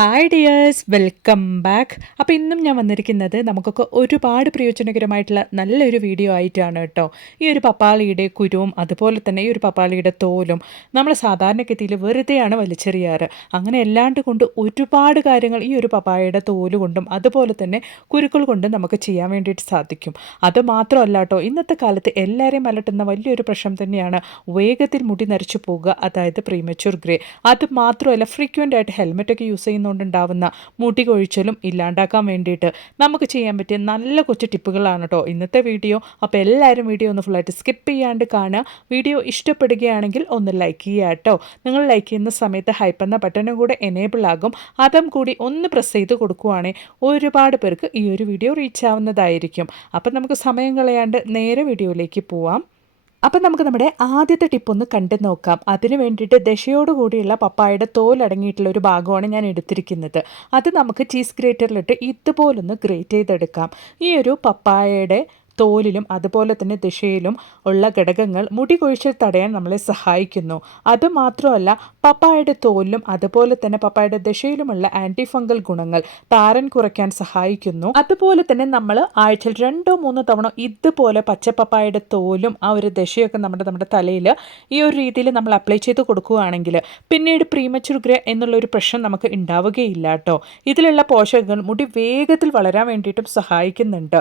Hi dears, welcome back. അപ്പോൾ ഇന്നും ഞാൻ വന്നിരിക്കുന്നത് നമുക്കൊക്കെ ഒരുപാട് പ്രയോജനകരമായിട്ടുള്ള നല്ലൊരു വീഡിയോ ആയിട്ടാണ് കേട്ടോ. ഈ ഒരു പപ്പാളിയുടെ കുരുവും അതുപോലെ തന്നെ ഈ ഒരു പപ്പാളിയുടെ തോലും നമ്മൾ സാധാരണഗതിയിൽ വെറുതെയാണ് വലിച്ചെറിയാറ്. അങ്ങനെ അല്ലാണ്ട് കൊണ്ട് ഒരുപാട് കാര്യങ്ങൾ ഈ ഒരു പപ്പായയുടെ തോല് കൊണ്ടും അതുപോലെ തന്നെ കുരുക്കൾ കൊണ്ടും നമുക്ക് ചെയ്യാൻ വേണ്ടിയിട്ട് സാധിക്കും. അത് മാത്രമല്ല കേട്ടോ, ഇന്നത്തെ കാലത്ത് എല്ലാവരെയും അലട്ടുന്ന വലിയൊരു പ്രശ്നം തന്നെയാണ് വേഗത്തിൽ മുടി നരച്ചു പോകുക, അതായത് പ്രീമച്യൂർ ഗ്രേ. അത് മാത്രമല്ല, ഫ്രീക്വൻ്റ് ആയിട്ട് ഹെൽമെറ്റൊക്കെ യൂസ് ചെയ്യുന്നതുകൊണ്ടുണ്ടാവുന്ന മുടി കൊഴിച്ചലും ഇല്ലാണ്ടാക്കാൻ വേണ്ടിയിട്ട് നമുക്ക് ചെയ്യാൻ പറ്റിയ നല്ല കൊച്ചു ടിപ്പുകളാണ് കേട്ടോ ഇന്നത്തെ വീഡിയോ. അപ്പോൾ എല്ലാവരും വീഡിയോ ഒന്ന് ഫുള്ളായിട്ട് സ്കിപ്പ് ചെയ്യാണ്ട് കാണുക. വീഡിയോ ഇഷ്ടപ്പെടുകയാണെങ്കിൽ ഒന്ന് ലൈക്ക് ചെയ്യുക കേട്ടോ. നിങ്ങൾ ലൈക്ക് ചെയ്യുന്ന സമയത്ത് ഹൈപ്പ് എന്ന ബട്ടണും കൂടെ എനേബിൾ ആകും. അതും കൂടി ഒന്ന് പ്രസ് ചെയ്ത് കൊടുക്കുവാണെങ്കിൽ ഒരുപാട് പേർക്ക് ഈ ഒരു വീഡിയോ റീച്ച് ആവുന്നതായിരിക്കും. അപ്പം നമുക്ക് സമയം കളയാണ്ട് നേരെ വീഡിയോയിലേക്ക് പോവാം. അപ്പം നമുക്ക് നമ്മുടെ ആദ്യത്തെ ടിപ്പ് ഒന്ന് കണ്ടു നോക്കാം. അതിന് വേണ്ടിയിട്ട് ദശയോട് കൂടിയുള്ള പപ്പായയുടെ തോലടങ്ങിയിട്ടുള്ള ഒരു ഭാഗമാണ് ഞാൻ എടുത്തിരിക്കുന്നത്. അത് നമുക്ക് ചീസ് ഗ്രേറ്ററിലിട്ട് ഇതുപോലൊന്ന് ഗ്രേറ്റ് ചെയ്തെടുക്കാം. ഈ ഒരു പപ്പായയുടെ തോലിലും അതുപോലെ തന്നെ ദശയിലും ഉള്ള ഘടകങ്ങൾ മുടി കൊഴിച്ചിൽ തടയാൻ നമ്മളെ സഹായിക്കുന്നു. അതുമാത്രമല്ല, പപ്പായയുടെ തോലിലും അതുപോലെ തന്നെ പപ്പായയുടെ ദശയിലുമുള്ള ആൻറ്റി ഫംഗൽ ഗുണങ്ങൾ താരൻ കുറയ്ക്കാൻ സഹായിക്കുന്നു. അതുപോലെ തന്നെ നമ്മൾ ആഴ്ചയിൽ 2-3 തവണ ഇതുപോലെ പച്ച പപ്പായയുടെ തോലും ആ ഒരു ദശയൊക്കെ നമ്മുടെ തലയിൽ ഈ ഒരു രീതിയിൽ നമ്മൾ അപ്ലൈ ചെയ്ത് കൊടുക്കുകയാണെങ്കിൽ പിന്നീട് പ്രീമച്യൂർ ഗ്രേ എന്നുള്ളൊരു പ്രശ്നം നമുക്ക് ഉണ്ടാവുകയില്ല കേട്ടോ. ഇതിലുള്ള പോഷകങ്ങൾ മുടി വേഗത്തിൽ വളരാൻ വേണ്ടിയിട്ടും സഹായിക്കുന്നുണ്ട്.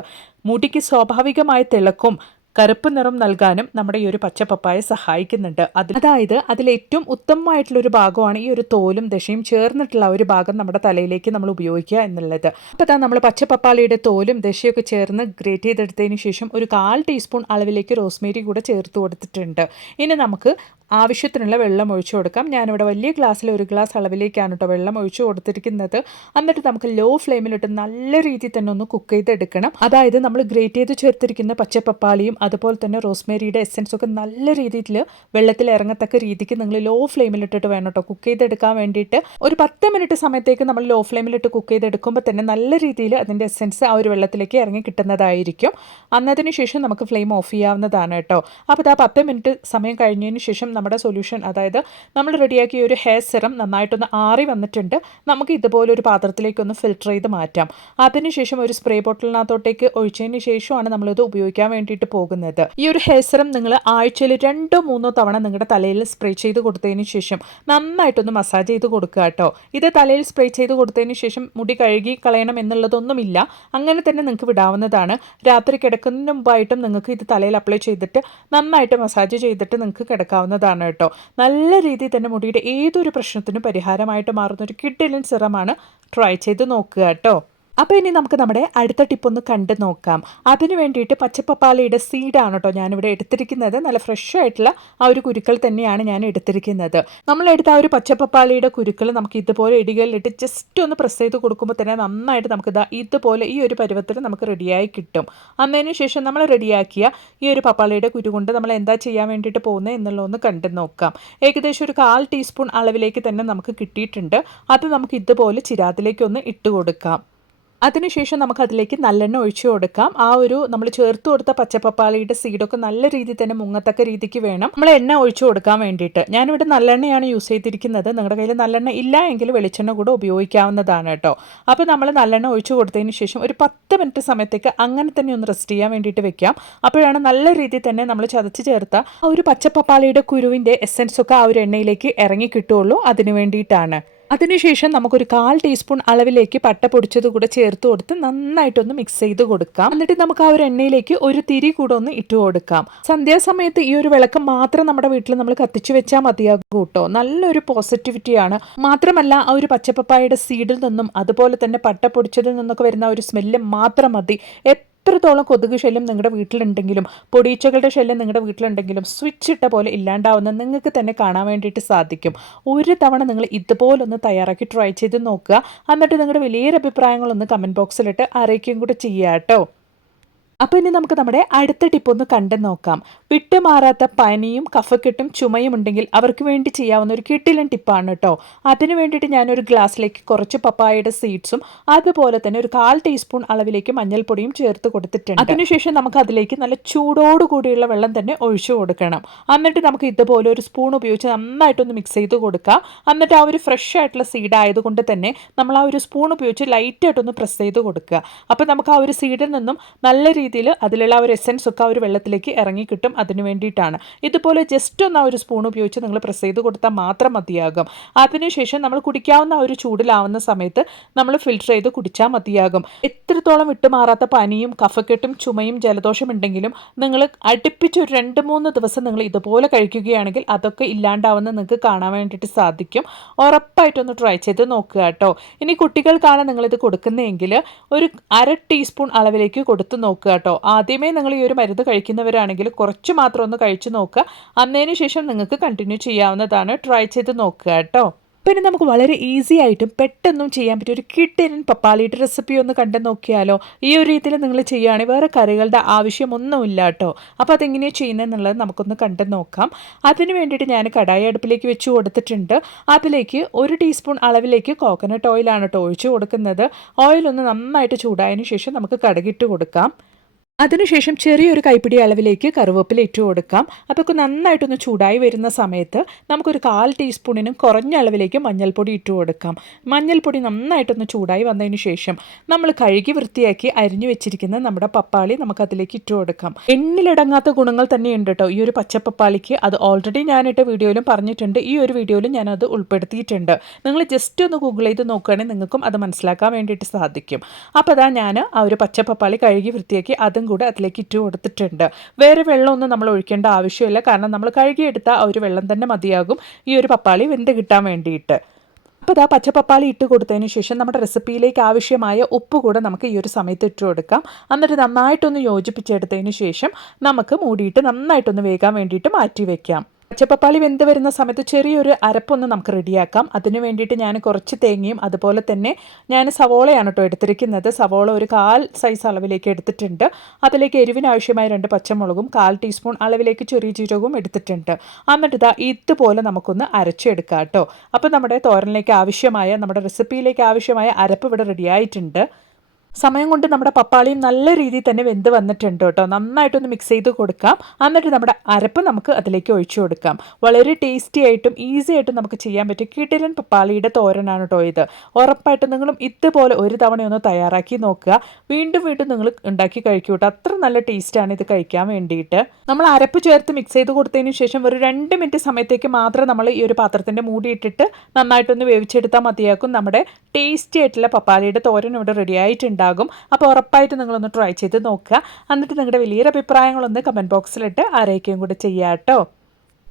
മുടിക്ക് സ്വാഭാവികമായ തിളക്കും കറുപ്പ് നിറം നൽകാനും നമ്മുടെ ഈ ഒരു പച്ച പപ്പായ സഹായിക്കുന്നുണ്ട്. അതായത് അതിലേറ്റവും ഉത്തമമായിട്ടുള്ളൊരു ഭാഗമാണ് ഈ ഒരു തോലും ദശയും ചേർന്നിട്ടുള്ള ഒരു ഭാഗം നമ്മുടെ തലയിലേക്ക് നമ്മൾ ഉപയോഗിക്കുക എന്നുള്ളത്. അപ്പോൾ അതാ നമ്മൾ പച്ച പപ്പാളിയുടെ തോലും ദശയൊക്കെ ചേർന്ന് ഗ്രേറ്റ് ചെയ്തെടുത്തതിന് ശേഷം ഒരു 1/4 ടീസ്പൂൺ അളവിലേക്ക് റോസ്മേരി കൂടെ ചേർത്ത് കൊടുത്തിട്ടുണ്ട്. ഇനി നമുക്ക് ആവശ്യത്തിനുള്ള വെള്ളം ഒഴിച്ചു കൊടുക്കാം. ഞാനിവിടെ വലിയ ഗ്ലാസ്സിൽ 1 ഗ്ലാസ് അളവിലേക്കാണ് കേട്ടോ വെള്ളം ഒഴിച്ചു കൊടുത്തിരിക്കുന്നത്. എന്നിട്ട് നമുക്ക് ലോ ഫ്ലെയിമിലിട്ട് നല്ല രീതിയിൽ തന്നെ ഒന്ന് കുക്ക് ചെയ്തെടുക്കണം. അതായത് നമ്മൾ ഗ്രേറ്റ് ചെയ്ത് ചേർത്തിരിക്കുന്ന പച്ചപ്പപ്പാളിയും അതുപോലെ തന്നെ റോസ്മേരിയുടെ എസെൻസ് ഒക്കെ നല്ല രീതിയിൽ വെള്ളത്തിൽ ഇറങ്ങത്തക്ക രീതിക്ക് നിങ്ങൾ ലോ ഫ്ലെയിമിലിട്ടിട്ട് വേണം കേട്ടോ കുക്ക് ചെയ്തെടുക്കാൻ വേണ്ടിയിട്ട്. ഒരു 10 മിനിറ്റ് സമയത്തേക്ക് നമ്മൾ ലോ ഫ്ലെയിമിലിട്ട് കുക്ക് ചെയ്തെടുക്കുമ്പോൾ തന്നെ നല്ല രീതിയിൽ അതിൻ്റെ എസെൻസ് ആ ഒരു വെള്ളത്തിലേക്ക് ഇറങ്ങി കിട്ടുന്നതായിരിക്കും. അന്നതിന് ശേഷം നമുക്ക് ഫ്ലെയിം ഓഫ് ചെയ്യാവുന്നതാണ് കേട്ടോ. അപ്പോൾ ആ 10 മിനിറ്റ് സമയം കഴിഞ്ഞതിന് ശേഷം നമ്മുടെ സൊല്യൂഷൻ, അതായത് നമ്മൾ റെഡിയാക്കിയ ഒരു ഹെയർ സിറം നന്നായിട്ടൊന്ന് ആറി വന്നിട്ടുണ്ട്. നമുക്ക് ഇതുപോലെ ഒരു പാത്രത്തിലേക്കൊന്ന് ഫിൽറ്റർ ചെയ്ത് മാറ്റാം. അതിനുശേഷം ഒരു സ്പ്രേ ബോട്ടിലിനകത്തോട്ടേക്ക് ഒഴിച്ചതിന് ശേഷമാണ് നമ്മളിത് ഉപയോഗിക്കാൻ വേണ്ടിയിട്ട് പോകുന്നത്. ഈ ഒരു ഹെയർ സിറം നിങ്ങൾ ആഴ്ചയിൽ 2-3 തവണ നിങ്ങളുടെ തലയിൽ സ്പ്രേ ചെയ്ത് കൊടുത്തതിന് ശേഷം നന്നായിട്ടൊന്ന് മസാജ് ചെയ്ത് കൊടുക്കുക കേട്ടോ. ഇത് തലയിൽ സ്പ്രേ ചെയ്ത് കൊടുത്തതിന് ശേഷം മുടി കഴുകി കളയണം എന്നുള്ളതൊന്നുമില്ല, അങ്ങനെ തന്നെ നിങ്ങൾക്ക് വിടാവുന്നതാണ്. രാത്രി കിടക്കുന്നതിന് മുമ്പായിട്ടും നിങ്ങൾക്ക് ഇത് തലയിൽ അപ്ലൈ ചെയ്തിട്ട് നന്നായിട്ട് മസാജ് ചെയ്തിട്ട് നിങ്ങൾക്ക് കിടക്കാവുന്നതാണ് കേട്ടോ. നല്ല രീതിയിൽ തന്നെ മുടിയുടെ ഏതൊരു പ്രശ്നത്തിനും പരിഹാരമായിട്ട് മാറുന്ന ഒരു കിഡിലൻ സിറമാണ്. ട്രൈ ചെയ്ത് നോക്കുക കേട്ടോ. അപ്പോൾ ഇനി നമുക്ക് നമ്മുടെ അടുത്ത ടിപ്പൊന്ന് കണ്ടു നോക്കാം. അതിന് വേണ്ടിയിട്ട് പച്ചപ്പപ്പാളിയുടെ സീഡാണ് കേട്ടോ ഞാനിവിടെ എടുത്തിരിക്കുന്നത്. നല്ല ഫ്രഷ് ആയിട്ടുള്ള ആ ഒരു കുരുക്കൾ തന്നെയാണ് ഞാൻ എടുത്തിരിക്കുന്നത്. നമ്മളെടുത്ത ആ ഒരു പച്ചപ്പപ്പാളിയുടെ കുരുക്കൾ നമുക്ക് ഇതുപോലെ ഇടികളിലിട്ട് ജസ്റ്റ് ഒന്ന് പ്രസ് ചെയ്ത് കൊടുക്കുമ്പോൾ തന്നെ നന്നായിട്ട് നമുക്ക് ഇതുപോലെ ഈ ഒരു പരുവത്തിൽ നമുക്ക് റെഡിയായി കിട്ടും. അതിന് ശേഷം നമ്മൾ റെഡിയാക്കിയ ഈ ഒരു പപ്പാളിയുടെ കുരു കൊണ്ട് നമ്മൾ എന്താ ചെയ്യാൻ വേണ്ടിയിട്ട് പോകുന്നത് എന്നുള്ളതൊന്ന് കണ്ടു നോക്കാം. ഏകദേശം ഒരു 1/4 ടീസ്പൂൺ അളവിലേക്ക് തന്നെ നമുക്ക് കിട്ടിയിട്ടുണ്ട്. അത് നമുക്ക് ഇതുപോലെ ചിരാതിലേക്കൊന്ന് ഇട്ട് കൊടുക്കാം. അതിനുശേഷം നമുക്ക് അതിലേക്ക് നല്ലെണ്ണ ഒഴിച്ചു കൊടുക്കാം. ആ ഒരു നമ്മൾ ചേർത്ത് കൊടുത്ത പച്ചപ്പപ്പാളിയുടെ സീഡൊക്കെ നല്ല രീതിയിൽ തന്നെ മുങ്ങത്തക്ക രീതിക്ക് വേണം നമ്മൾ എണ്ണ ഒഴിച്ചു കൊടുക്കാൻ വേണ്ടിയിട്ട്. ഞാനിവിടെ നല്ലെണ്ണയാണ് യൂസ് ചെയ്തിരിക്കുന്നത്. നിങ്ങളുടെ കയ്യിൽ നല്ലെണ്ണ ഇല്ല എങ്കിൽ വെളിച്ചെണ്ണ കൂടെ ഉപയോഗിക്കാവുന്നതാണ് കേട്ടോ. അപ്പോൾ നമ്മൾ നല്ലെണ്ണ ഒഴിച്ചു കൊടുത്തതിന് ശേഷം ഒരു 10 മിനിറ്റ് സമയത്തേക്ക് അങ്ങനെ തന്നെ ഒന്ന് റെസ്റ്റ് ചെയ്യാൻ വേണ്ടിയിട്ട് വെക്കാം. അപ്പോഴാണ് നല്ല രീതിയിൽ തന്നെ നമ്മൾ ചതച്ച് ചേർത്ത ആ ഒരു പച്ചപ്പപ്പാളിയുടെ കുരുവിൻ്റെ എസെൻസ് ഒക്കെ ആ ഒരു എണ്ണയിലേക്ക് ഇറങ്ങി കിട്ടുകയുള്ളൂ. അതിന് വേണ്ടിയിട്ടാണ്. അതിനുശേഷം നമുക്കൊരു 1/4 ടീസ്പൂൺ അളവിലേക്ക് പട്ട പൊടിച്ചത് കൂടെ ചേർത്ത് കൊടുത്ത് നന്നായിട്ടൊന്ന് മിക്സ് ചെയ്ത് കൊടുക്കാം. എന്നിട്ട് നമുക്ക് ആ ഒരു എണ്ണയിലേക്ക് ഒരു തിരി കൂടെ ഒന്ന് ഇട്ട് കൊടുക്കാം. സന്ധ്യാസമയത്ത് ഈ ഒരു വിളക്ക് മാത്രം നമ്മുടെ വീട്ടിൽ നമ്മൾ കത്തിച്ചു വെച്ചാൽ മതിയാകും കേട്ടോ. നല്ലൊരു പോസിറ്റിവിറ്റിയാണ്. മാത്രമല്ല, ആ ഒരു പച്ചപ്പപ്പായയുടെ സീഡിൽ നിന്നും അതുപോലെ തന്നെ പട്ട പൊടിച്ചതിൽ നിന്നൊക്കെ വരുന്ന ഒരു സ്മെല്ല് മാത്രം മതി എത്രത്തോളം കൊതുക് ശല്യം നിങ്ങളുടെ വീട്ടിലുണ്ടെങ്കിലും പൊടിയീച്ചകളുടെ ശല്യം നിങ്ങളുടെ വീട്ടിലുണ്ടെങ്കിലും സ്വിച്ച് ഇട്ട പോലെ ഇല്ലാണ്ടാവുന്ന നിങ്ങൾക്ക് തന്നെ കാണാൻ വേണ്ടിയിട്ട് സാധിക്കും. ഒരു തവണ നിങ്ങൾ ഇതുപോലൊന്ന് തയ്യാറാക്കി ട്രൈ ചെയ്ത് നോക്കുക. എന്നിട്ട് നിങ്ങളുടെ വലിയൊരു അഭിപ്രായങ്ങളൊന്ന് കമൻറ്റ് ബോക്സിലിട്ട് അറിയിക്കുകയും കൂടെ ചെയ്യുക കേട്ടോ. അപ്പോൾ ഇനി നമുക്ക് നമ്മുടെ അടുത്ത ടിപ്പ് ഒന്ന് കണ്ടു നോക്കാം. വിട്ടുമാറാത്ത പനിയും കഫക്കെട്ടും ചുമയും ഉണ്ടെങ്കിൽ അവർക്ക് വേണ്ടി ചെയ്യാവുന്ന ഒരു കിടിലൻ ടിപ്പാണ് കേട്ടോ. അതിന് വേണ്ടിയിട്ട് ഞാനൊരു ഗ്ലാസ്സിലേക്ക് കുറച്ച് പപ്പായയുടെ സീഡ്സും അതുപോലെ തന്നെ ഒരു 1/4 ടീസ്പൂൺ അളവിലേക്ക് മഞ്ഞൾപ്പൊടിയും ചേർത്ത് കൊടുത്തിട്ടുണ്ട്. അതിനുശേഷം നമുക്ക് അതിലേക്ക് നല്ല ചൂടോട് കൂടിയുള്ള വെള്ളം തന്നെ ഒഴിച്ചു കൊടുക്കണം. എന്നിട്ട് നമുക്ക് ഇതുപോലെ ഒരു സ്പൂൺ ഉപയോഗിച്ച് നന്നായിട്ടൊന്ന് മിക്സ് ചെയ്ത് കൊടുക്കാം. എന്നിട്ട് ആ ഒരു ഫ്രഷ് ആയിട്ടുള്ള സീഡ് ആയതുകൊണ്ട് തന്നെ നമ്മൾ ആ ഒരു സ്പൂൺ ഉപയോഗിച്ച് ലൈറ്റായിട്ടൊന്ന് പ്രസ് ചെയ്ത് കൊടുക്കുക. അപ്പോൾ നമുക്ക് ആ ഒരു സീഡിൽ നിന്നും നല്ല രീതിയിൽ അതിലുള്ള ആ ഒരു എസെൻസ് ഒക്കെ ആ ഒരു വെള്ളത്തിലേക്ക് ഇറങ്ങി കിട്ടും. അതിന് വേണ്ടിയിട്ടാണ് ഇതുപോലെ ജസ്റ്റ് ഒന്ന് ആ ഒരു സ്പൂൺ ഉപയോഗിച്ച് നിങ്ങൾ പ്രസ് ചെയ്ത് കൊടുത്താൽ മാത്രം മതിയാകും. അതിനുശേഷം നമ്മൾ കുടിക്കാവുന്ന ആ ഒരു ചൂടിലാവുന്ന സമയത്ത് നമ്മൾ ഫിൽറ്റർ ചെയ്ത് കുടിച്ചാൽ മതിയാകും. എത്രത്തോളം വിട്ടുമാറാത്ത പനിയും കഫക്കെട്ടും ചുമയും ജലദോഷം ഉണ്ടെങ്കിലും നിങ്ങൾ അടുപ്പിച്ച് ഒരു 2-3 ദിവസം നിങ്ങൾ ഇതുപോലെ കഴിക്കുകയാണെങ്കിൽ അതൊക്കെ ഇല്ലാണ്ടാവുന്ന നിങ്ങൾക്ക് കാണാൻ വേണ്ടിയിട്ട് സാധിക്കും. ഉറപ്പായിട്ടൊന്ന് ട്രൈ ചെയ്ത് നോക്കുക കേട്ടോ. ഇനി കുട്ടികൾക്കാണ് നിങ്ങളിത് കൊടുക്കുന്നതെങ്കിൽ ഒരു 1/2 ടീസ്പൂൺ അളവിലേക്ക് കൊടുത്ത് നോക്കുക കേട്ടോ. ആദ്യമേ നിങ്ങൾ ഈ ഒരു മരുന്ന് കഴിക്കുന്നവരാണെങ്കിൽ കുറച്ച് മാത്രം ഒന്ന് കഴിച്ചു നോക്കുക. അന്നതിന് ശേഷം നിങ്ങൾക്ക് കണ്ടിന്യൂ ചെയ്യാവുന്നതാണ്. ട്രൈ ചെയ്ത് നോക്കുക കേട്ടോ. പിന്നെ നമുക്ക് വളരെ ഈസി ആയിട്ടും പെട്ടെന്നും ചെയ്യാൻ പറ്റിയ ഒരു കിടിലൻ പപ്പാളിയുടെ റെസിപ്പി ഒന്ന് കണ്ടു നോക്കിയാലോ. ഈ ഒരു രീതിയിൽ നിങ്ങൾ ചെയ്യുകയാണെങ്കിൽ വേറെ കറികളുടെ ആവശ്യമൊന്നുമില്ല കേട്ടോ. അപ്പോൾ അതെങ്ങനെയാണ് ചെയ്യുന്നതെന്നുള്ളത് നമുക്കൊന്ന് കണ്ടു നോക്കാം. അതിന് വേണ്ടിയിട്ട് ഞാൻ കടായി അടുപ്പിലേക്ക് വെച്ച് കൊടുത്തിട്ടുണ്ട്. അതിലേക്ക് 1 ടീസ്പൂൺ അളവിലേക്ക് കോക്കനട്ട് ഓയിലാണ് കേട്ടോ ഒഴിച്ച് കൊടുക്കുന്നത്. ഓയിലൊന്ന് നന്നായിട്ട് ചൂടായതിനു ശേഷം നമുക്ക് കടുകിട്ട് കൊടുക്കാം. അതിനുശേഷം ചെറിയൊരു കൈപ്പിടി അളവിലേക്ക് കറിവേപ്പില ഇട്ട് കൊടുക്കാം. അതൊക്കെ നന്നായിട്ടൊന്ന് ചൂടായി വരുന്ന സമയത്ത് നമുക്കൊരു 1/4 ടീസ്പൂണിനും കുറഞ്ഞ അളവിലേക്ക് മഞ്ഞൾപ്പൊടി ഇട്ട് കൊടുക്കാം. മഞ്ഞൾപ്പൊടി നന്നായിട്ടൊന്ന് ചൂടായി വന്നതിന് ശേഷം നമ്മൾ കഴുകി വൃത്തിയാക്കി അരിഞ്ഞു വെച്ചിരിക്കുന്ന നമ്മുടെ പപ്പാളി നമുക്കതിലേക്ക് ഇട്ട് കൊടുക്കാം. എണ്ണിലടങ്ങാത്ത ഗുണങ്ങൾ തന്നെയുണ്ട് കേട്ടോ ഈ ഒരു പച്ചപ്പപ്പാളിക്ക്. അത് ഓൾറെഡി ഞാനിട്ട വീഡിയോയിലും പറഞ്ഞിട്ടുണ്ട്. ഈ ഒരു വീഡിയോയിലും ഞാനത് ഉൾപ്പെടുത്തിയിട്ടുണ്ട്. നിങ്ങൾ ജസ്റ്റ് ഒന്ന് ഗൂഗിൾ ചെയ്ത് നോക്കുകയാണെങ്കിൽ നിങ്ങൾക്കും അത് മനസ്സിലാക്കാൻ വേണ്ടിയിട്ട് സാധിക്കും. അപ്പോൾ അതാ ഞാൻ ആ ഒരു പച്ചപ്പപ്പാളി കഴുകി വൃത്തിയാക്കി അതും കൂടെ അതിലേക്ക് ഇട്ട് കൊടുത്തിട്ടുണ്ട്. വേറെ വെള്ളമൊന്നും നമ്മൾ ഒഴിക്കേണ്ട ആവശ്യമില്ല. കാരണം നമ്മൾ കഴുകിയെടുത്ത ആ ഒരു വെള്ളം തന്നെ മതിയാകും ഈ ഒരു പപ്പാളി വെന്ത് കിട്ടാൻ വേണ്ടിയിട്ട്. അപ്പോൾ ഇതാ പച്ചപ്പപ്പാളി ഇട്ട് കൊടുത്തതിന് ശേഷം നമ്മുടെ റെസിപ്പിയിലേക്ക് ആവശ്യമായ ഉപ്പ് കൂടെ നമുക്ക് ഈ ഒരു സമയത്ത് ഇട്ട് കൊടുക്കാം. എന്നിട്ട് നന്നായിട്ടൊന്ന് യോജിപ്പിച്ചെടുത്തതിന് ശേഷം നമുക്ക് മൂടിയിട്ട് നന്നായിട്ടൊന്ന് വേകാൻ വേണ്ടിയിട്ട് മാറ്റി വയ്ക്കാം. പച്ചപ്പപ്പാളി വെന്ത് വരുന്ന സമയത്ത് ചെറിയൊരു അരപ്പൊന്ന് നമുക്ക് റെഡിയാക്കാം. അതിന് വേണ്ടിയിട്ട് ഞാൻ കുറച്ച് തേങ്ങയും അതുപോലെ തന്നെ ഞാൻ സവോളയാണ് കേട്ടോ എടുത്തിരിക്കുന്നത്. സവോള ഒരു 1/4 സൈസ് അളവിലേക്ക് എടുത്തിട്ടുണ്ട്. അതിലേക്ക് എരിവിന് ആവശ്യമായ 2 പച്ചമുളകും 1/4 ടീസ്പൂൺ അളവിലേക്ക് ചെറിയ ജീരകവും എടുത്തിട്ടുണ്ട്. എന്നിട്ട് ഇതാ ഇതുപോലെ നമുക്കൊന്ന് അരച്ചെടുക്കാം കേട്ടോ. അപ്പോൾ നമ്മുടെ തോരനിലേക്ക് ആവശ്യമായ നമ്മുടെ റെസിപ്പിയിലേക്ക് ആവശ്യമായ അരപ്പ് ഇവിടെ റെഡിയായിട്ടുണ്ട്. സമയം കൊണ്ട് നമ്മുടെ പപ്പാളിയും നല്ല രീതിയിൽ തന്നെ വെന്ത് വന്നിട്ടുണ്ട് കേട്ടോ. നന്നായിട്ടൊന്ന് മിക്സ് ചെയ്ത് കൊടുക്കാം. എന്നിട്ട് നമ്മുടെ അരപ്പ് നമുക്ക് അതിലേക്ക് ഒഴിച്ചു കൊടുക്കാം. വളരെ ടേസ്റ്റി ആയിട്ടും ഈസി ആയിട്ടും നമുക്ക് ചെയ്യാൻ പറ്റിയ കിടിലൻ പപ്പാളിയുടെ തോരനാണ് കേട്ടോ ഇത്. ഉറപ്പായിട്ടും നിങ്ങളും ഇതുപോലെ ഒരു തവണയൊന്ന് തയ്യാറാക്കി നോക്കുക. വീണ്ടും വീണ്ടും നിങ്ങൾ ഉണ്ടാക്കി കഴിക്കൂ കേട്ടോ. അത്ര നല്ല ടേസ്റ്റാണ് ഇത് കഴിക്കാൻ വേണ്ടിയിട്ട്. നമ്മൾ അരപ്പ് ചേർത്ത് മിക്സ് ചെയ്ത് കൊടുത്തതിന് ശേഷം ഒരു 2 മിനിറ്റ് സമയത്തേക്ക് മാത്രം നമ്മൾ ഈ ഒരു പാത്രത്തിൻ്റെ മൂടിയിട്ടിട്ട് നന്നായിട്ടൊന്ന് വേവിച്ചെടുത്താൽ മതിയാക്കും. നമ്മുടെ ടേസ്റ്റി ആയിട്ടുള്ള പപ്പാളിയുടെ തോരൻ ഇവിടെ റെഡി ആയിട്ടുണ്ട്. അപ്പോൾ ഉറപ്പായിട്ട് നിങ്ങളൊന്ന് ട്രൈ ചെയ്ത് നോക്കുക. എന്നിട്ട് നിങ്ങളുടെ വലിയൊരു അഭിപ്രായങ്ങളൊന്ന് കമൻറ്റ് ബോക്സിലിട്ട് ആരൊക്കെയും കൂടെ ചെയ്യാം കേട്ടോ.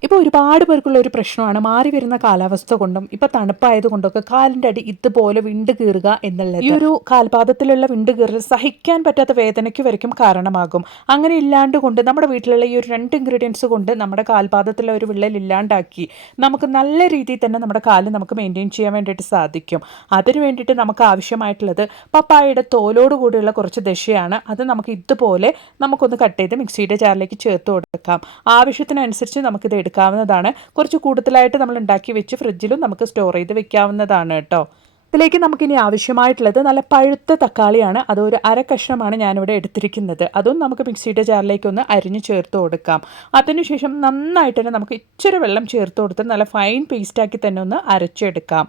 ഇപ്പോൾ ഒരുപാട് പേർക്കുള്ള ഒരു പ്രശ്നമാണ് മാറി വരുന്ന കാലാവസ്ഥ കൊണ്ടും ഇപ്പോൾ തണുപ്പായത് കൊണ്ടൊക്കെ കാലിൻ്റെ അടി ഇതുപോലെ വിണ്ട് കീറുക എന്നുള്ളത്. ഈ ഒരു കാൽപാദത്തിലുള്ള വിണ്ട് കീറൽ സഹിക്കാൻ പറ്റാത്ത വേദനയ്ക്ക് വരയ്ക്കും കാരണമാകും. അങ്ങനെ ഇല്ലാണ്ട് കൊണ്ട് നമ്മുടെ വീട്ടിലുള്ള ഈ ഒരു 2 ഇൻഗ്രീഡിയൻസ് കൊണ്ട് നമ്മുടെ കാൽപാദത്തിലെ ഒരു വിള്ളൽ ഇല്ലാണ്ടാക്കി നമുക്ക് നല്ല രീതിയിൽ തന്നെ നമ്മുടെ കാല് നമുക്ക് മെയിൻറ്റെയിൻ ചെയ്യാൻ വേണ്ടിയിട്ട് സാധിക്കും. അതിന് വേണ്ടിയിട്ട് നമുക്ക് ആവശ്യമായിട്ടുള്ളത് പപ്പായയുടെ തോലോട് കൂടിയുള്ള കുറച്ച് ദശയാണ്. അത് നമുക്ക് ഇതുപോലെ നമുക്കൊന്ന് കട്ട് ചെയ്ത് മിക്സിയുടെ ജാറിലേക്ക് ചേർത്ത് കൊടുക്കാം. ആവശ്യത്തിനനുസരിച്ച് നമുക്കിത് എടുക്കാവുന്നതാണ്. കുറച്ച് കൂടുതലായിട്ട് നമ്മൾ ഉണ്ടാക്കി വെച്ച് ഫ്രിഡ്ജിലും നമുക്ക് സ്റ്റോർ ചെയ്ത് വെക്കാവുന്നതാണ് കേട്ടോ. ഇതിലേക്ക് നമുക്കിനി ആവശ്യമായിട്ടുള്ളത് നല്ല പഴുത്ത തക്കാളിയാണ്. അതൊരു 1/2 കഷ്ണമാണ് ഞാനിവിടെ എടുത്തിരിക്കുന്നത്. അതും നമുക്ക് മിക്സിയുടെ ജാറിലേക്കൊന്ന് അരിഞ്ഞ് ചേർത്ത് കൊടുക്കാം. അതിനുശേഷം നന്നായിട്ട് തന്നെ നമുക്ക് ഇച്ചിരി വെള്ളം ചേർത്ത് കൊടുത്ത് നല്ല ഫൈൻ പേസ്റ്റാക്കി തന്നെ ഒന്ന് അരച്ചെടുക്കാം.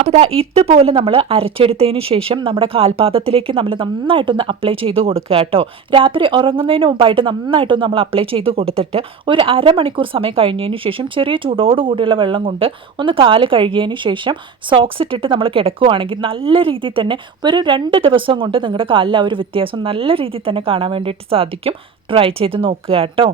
അപ്പോൾ ഇതുപോലെ നമ്മൾ അരച്ചെടുത്തതിന് ശേഷം നമ്മുടെ കാൽപാദത്തിലേക്ക് നമ്മൾ നന്നായിട്ടൊന്ന് അപ്ലൈ ചെയ്ത് കൊടുക്കുക കേട്ടോ. രാത്രി ഉറങ്ങുന്നതിന് മുമ്പായിട്ട് നന്നായിട്ടൊന്ന് നമ്മൾ അപ്ലൈ ചെയ്ത് കൊടുത്തിട്ട് ഒരു അരമണിക്കൂർ സമയം കഴിഞ്ഞതിന് ശേഷം ചെറിയ ചൂടോടുകൂടിയുള്ള വെള്ളം കൊണ്ട് ഒന്ന് കാല് കഴുകിയതിന് ശേഷം സോക്സ് ഇട്ടിട്ട് നമ്മൾ കിടക്കുകയാണെങ്കിൽ നല്ല രീതിയിൽ തന്നെ ഒരു 2 ദിവസം കൊണ്ട് നിങ്ങളുടെ കാലിൽ ആ ഒരു വ്യത്യാസം നല്ല രീതിയിൽ തന്നെ കാണാൻ വേണ്ടിയിട്ട് സാധിക്കും. ട്രൈ ചെയ്ത് നോക്കുക കേട്ടോ.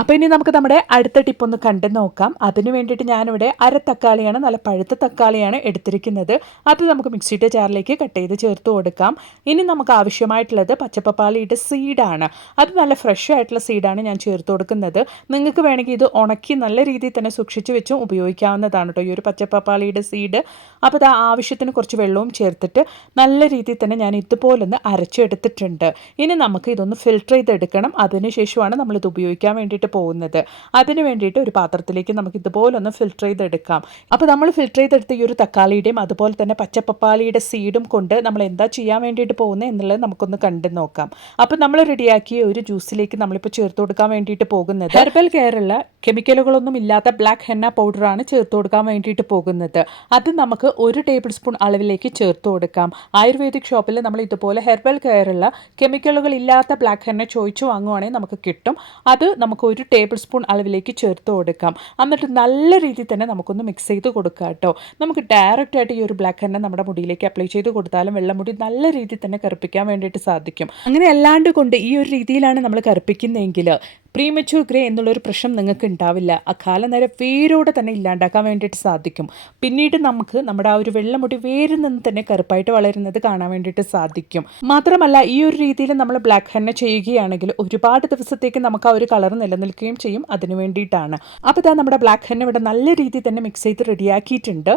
അപ്പോൾ ഇനി നമുക്ക് നമ്മുടെ അടുത്ത ടിപ്പ് ഒന്ന് കണ്ടു നോക്കാം. അതിന് വേണ്ടിയിട്ട് ഞാനിവിടെ അര തക്കാളിയാണ്, നല്ല പഴുത്ത തക്കാളിയാണ് എടുത്തിരിക്കുന്നത്. അത് നമുക്ക് മിക്സിയുടെ ജാറിലേക്ക് കട്ട് ചെയ്ത് ചേർത്ത് കൊടുക്കാം. ഇനി നമുക്ക് ആവശ്യമായിട്ടുള്ളത് പച്ചപ്പപ്പാളിയുടെ സീഡാണ്. അത് നല്ല ഫ്രഷ് ആയിട്ടുള്ള സീഡാണ് ഞാൻ ചേർത്ത് കൊടുക്കുന്നത്. നിങ്ങൾക്ക് വേണമെങ്കിൽ ഇത് ഉണക്കി നല്ല രീതിയിൽ തന്നെ സൂക്ഷിച്ച് വെച്ചും ഉപയോഗിക്കാവുന്നതാണ് കേട്ടോ ഈ ഒരു പച്ചപ്പപ്പാളിയുടെ സീഡ്. അപ്പോൾ അത് ആവശ്യത്തിന് കുറച്ച് വെള്ളവും ചേർത്തിട്ട് നല്ല രീതിയിൽ തന്നെ ഞാൻ ഇതുപോലൊന്ന് അരച്ചെടുത്തിട്ടുണ്ട്. ഇനി നമുക്ക് ഇതൊന്ന് ഫിൽട്ടർ ചെയ്തെടുക്കണം. അതിനുശേഷമാണ് നമ്മളിത് ഉപയോഗിക്കാൻ വേണ്ടിയിട്ട് പോകുന്നത്. അതിന് വേണ്ടിയിട്ട് ഒരു പാത്രത്തിലേക്ക് നമുക്ക് ഇതുപോലൊന്ന് ഫിൽട്ടർ ചെയ്തെടുക്കാം. അപ്പോൾ നമ്മൾ ഫിൽട്ടർ ചെയ്തെടുത്ത ഈ ഒരു തക്കാളിയുടെയും അതുപോലെ തന്നെ പച്ചപ്പപ്പാളിയുടെ സീഡും കൊണ്ട് നമ്മൾ എന്താ ചെയ്യാൻ വേണ്ടിയിട്ട് പോകുന്നത് എന്നുള്ളത് നമുക്കൊന്ന് കണ്ടു നോക്കാം. അപ്പോൾ നമ്മൾ റെഡിയാക്കിയ ഒരു ജ്യൂസിലേക്ക് നമ്മളിപ്പോൾ ചേർത്ത് കൊടുക്കാൻ വേണ്ടിയിട്ട് പോകുന്നത് ഹെർബൽ കെയറുള്ള കെമിക്കലുകളൊന്നും ഇല്ലാത്ത ബ്ലാക്ക് ഹെന്ന പൗഡറാണ് ചേർത്ത് കൊടുക്കാൻ വേണ്ടിയിട്ട് പോകുന്നത്. അത് നമുക്ക് 1 ടേബിൾ സ്പൂൺ അളവിലേക്ക് ചേർത്ത് കൊടുക്കാം. ആയുർവേദിക് ഷോപ്പിൽ നമ്മൾ ഇതുപോലെ ഹെർബൽ കെയറുള്ള കെമിക്കലുകൾ ഇല്ലാത്ത ബ്ലാക്ക് ഹെന്ന ചോദിച്ചു വാങ്ങുവാണെങ്കിൽ നമുക്ക് കിട്ടും. അത് നമുക്ക് 1 ടേബിൾ സ്പൂൺ അളവിലേക്ക് ചേർത്ത് കൊടുക്കാം. എന്നിട്ട് നല്ല രീതിയിൽ തന്നെ നമുക്കൊന്ന് മിക്സ് ചെയ്ത് കൊടുക്കാം കേട്ടോ. നമുക്ക് ഡയറക്റ്റ് ആയിട്ട് ഈ ഒരു ബ്ലാക്ക് ഹെന്ന നമ്മുടെ മുടിയിലേക്ക് അപ്ലൈ ചെയ്ത് കൊടുത്താലും വെള്ളമുടി നല്ല രീതിയിൽ തന്നെ കറുപ്പിക്കാൻ വേണ്ടിയിട്ട് സാധിക്കും. അങ്ങനെ അല്ലാണ്ട് കൊണ്ട് ഈ ഒരു രീതിയിലാണ് നമ്മൾ കറുപ്പിക്കുന്നതെങ്കിൽ പ്രീമച്യൂർ ഗ്രേ എന്നുള്ളൊരു പ്രശ്നം നിങ്ങൾക്ക് ഉണ്ടാവില്ല. ആ കാലനേരം വേരോടെ തന്നെ ഇല്ലാണ്ടാക്കാൻ വേണ്ടിയിട്ട് സാധിക്കും. പിന്നീട് നമുക്ക് നമ്മുടെ ആ ഒരു വെള്ളമുടി വേരിൽ നിന്ന് തന്നെ കറുപ്പായിട്ട് വളരുന്നത് കാണാൻ വേണ്ടിയിട്ട് സാധിക്കും. മാത്രമല്ല ഈ ഒരു രീതിയിൽ നമ്മൾ ബ്ലാക്ക് ഹെന്ന ചെയ്യുകയാണെങ്കിൽ ഒരുപാട് ദിവസത്തേക്ക് നമുക്ക് ആ ഒരു കളർ നിലനിൽക്കുകയും ചെയ്യും. അതിന് വേണ്ടിയിട്ടാണ്. അപ്പോൾ ഇതാ നമ്മുടെ ബ്ലാക്ക് ഹെന്ന ഇവിടെ നല്ല രീതിയിൽ തന്നെ മിക്സ് ചെയ്ത് റെഡിയാക്കിയിട്ടുണ്ട്.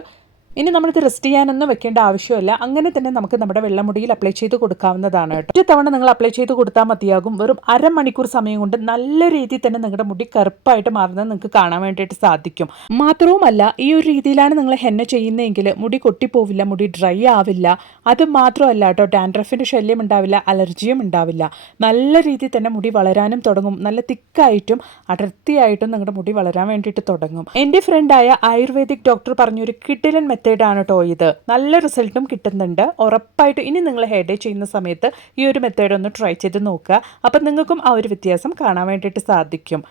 ഇനി നമ്മൾക്ക് റെസ്റ്റ് ചെയ്യാനൊന്നും വെക്കേണ്ട ആവശ്യമില്ല. അങ്ങനെ തന്നെ നമുക്ക് നമ്മുടെ വെള്ളമുടിയിൽ അപ്ലൈ ചെയ്ത് കൊടുക്കാവുന്നതാണ് കേട്ടോ. ഒറ്റ തവണ നിങ്ങൾ അപ്ലൈ ചെയ്ത് കൊടുത്താൽ മതിയാകും. വെറും അരമണിക്കൂർ സമയം കൊണ്ട് നല്ല രീതിയിൽ തന്നെ നിങ്ങളുടെ മുടി കറുപ്പായിട്ട് മാറുന്നത് നിങ്ങൾക്ക് കാണാൻ വേണ്ടിയിട്ട് സാധിക്കും. മാത്രവുമല്ല ഈ ഒരു രീതിയിലാണ് നിങ്ങൾ ഹെന്ന ചെയ്യുന്നതെങ്കിൽ മുടി കൊട്ടിപ്പോവില്ല, മുടി ഡ്രൈ ആവില്ല. അത് മാത്രമല്ല കേട്ടോ, ഡാൻഡ്രഫിൻ്റെ ശല്യം ഉണ്ടാവില്ല, അലർജിയും ഉണ്ടാവില്ല. നല്ല രീതിയിൽ തന്നെ മുടി വളരാനും തുടങ്ങും. നല്ല തിക്കായിട്ടും അടർത്തിയായിട്ടും നിങ്ങളുടെ മുടി വളരാൻ വേണ്ടിയിട്ട് തുടങ്ങും. എൻ്റെ ഫ്രണ്ടായ ആയുർവേദിക് ഡോക്ടർ പറഞ്ഞൊരു കിഡിലൻ മെത്തേഡാണ് കേട്ടോ ഇത്. നല്ല റിസൾട്ടും കിട്ടുന്നുണ്ട് ഉറപ്പായിട്ടും. ഇനി നിങ്ങൾ ഹെയർ ഡേ ചെയ്യുന്ന സമയത്ത് ഈ ഒരു മെത്തേഡ് ഒന്ന് ട്രൈ ചെയ്ത് നോക്കുക. അപ്പം നിങ്ങൾക്കും ആ ഒരു വ്യത്യാസം കാണാൻ വേണ്ടിയിട്ട് സാധിക്കും.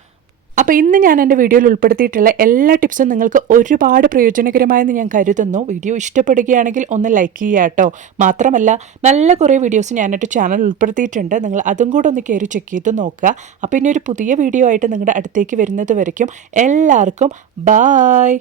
അപ്പോൾ ഇന്ന് ഞാൻ എൻ്റെ വീഡിയോയിൽ ഉൾപ്പെടുത്തിയിട്ടുള്ള എല്ലാ ടിപ്സും നിങ്ങൾക്ക് ഒരുപാട് പ്രയോജനകരമായെന്ന് ഞാൻ കരുതുന്നു. വീഡിയോ ഇഷ്ടപ്പെടുകയാണെങ്കിൽ ഒന്ന് ലൈക്ക് ചെയ്യുക കേട്ടോ. മാത്രമല്ല നല്ല കുറേ വീഡിയോസ് ഞാനൊരു ചാനൽ ഉൾപ്പെടുത്തിയിട്ടുണ്ട്. നിങ്ങൾ അതും കൂടെ ഒന്ന് കയറി ചെക്ക് ചെയ്ത് നോക്കുക. അപ്പോൾ ഇനി ഒരു പുതിയ വീഡിയോ ആയിട്ട് നിങ്ങളുടെ അടുത്തേക്ക് വരുന്നത് വരയ്ക്കും എല്ലാവർക്കും ബായ്.